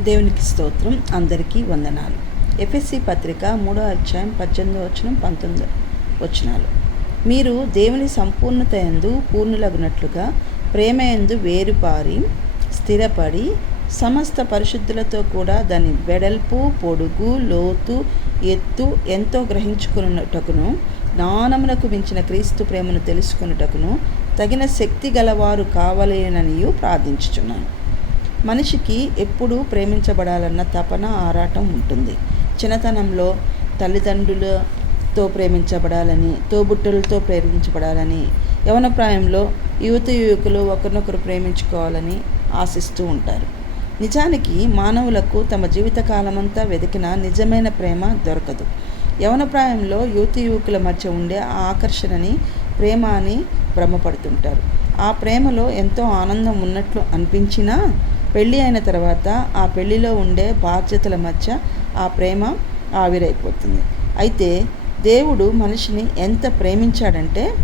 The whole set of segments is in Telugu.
దేవునికి స్తోత్రం అందరికీ వందనాలు. ఎఫ్ఎస్సి పత్రిక మూడో అధ్యాయం పద్దెనిమిదో వచనం పంతొమ్మిదో వచనాలు. మీరు దేవుని సంపూర్ణత ఎందు పూర్ణులగునట్లుగా ప్రేమ ఎందు వేరుపారి స్థిరపడి సమస్త పరిశుద్ధులతో కూడా దాని వెడల్పు పొడుగు లోతు ఎత్తు ఎంతో గ్రహించుకున్నటకును జ్ఞానమునకు మించిన క్రీస్తు ప్రేమను తెలుసుకున్నటకును తగిన శక్తి గలవారు కావలేననియు ప్రార్థించుచున్నాను. మనిషికి ఎప్పుడూ ప్రేమించబడాలన్న తపన ఆరాటం ఉంటుంది. చిన్నతనంలో తల్లిదండ్రులతో ప్రేమించబడాలని తోబుట్టులతో ప్రేమించబడాలని యవన ప్రాయంలో యువత యువకులు ఒకరినొకరు ప్రేమించుకోవాలని ఆశిస్తూ ఉంటారు. నిజానికి మానవులకు తమ జీవితకాలమంతా వెతికిన నిజమైన ప్రేమ దొరకదు. యవన ప్రాయంలో యువతి యువకుల మధ్య ఉండే ఆ ఆకర్షణని ప్రేమ అని భ్రమపడుతుంటారు. ఆ ప్రేమలో ఎంతో ఆనందం ఉన్నట్లు అనిపించినా పెళ్ళి అయిన తర్వాత ఆ పెళ్ళిలో ఉండే బాధ్యతల మధ్య ఆ ప్రేమ ఆవిరైపోతుంది. అయితే దేవుడు మనిషిని ఎంత ప్రేమించాడంటే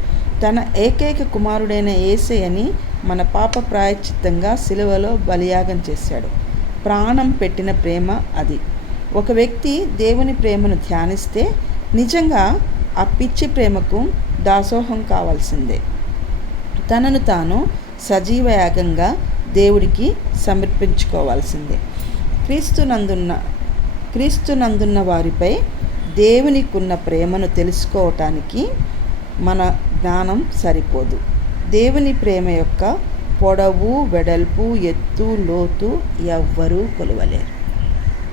తన ఏకైక కుమారుడైన ఏసయ్యని మన పాప ప్రాయచిత్తంగా సిలువలో బలియాగం చేశాడు. ప్రాణం పెట్టిన ప్రేమ అది. ఒక వ్యక్తి దేవుని ప్రేమను ధ్యానిస్తే నిజంగా ఆ పిచ్చి ప్రేమకు దాసోహం కావాల్సిందే. తనను తాను సజీవ యాగంగా దేవుడికి సమర్పించుకోవాల్సిందే. క్రీస్తునందున్న క్రీస్తునందున్న వారిపై దేవునికున్న ప్రేమను తెలుసుకోవటానికి మన జ్ఞానం సరిపోదు. దేవుని ప్రేమ యొక్క పొడవు వెడల్పు ఎత్తు లోతు ఎవ్వరూ కొలవలేరు.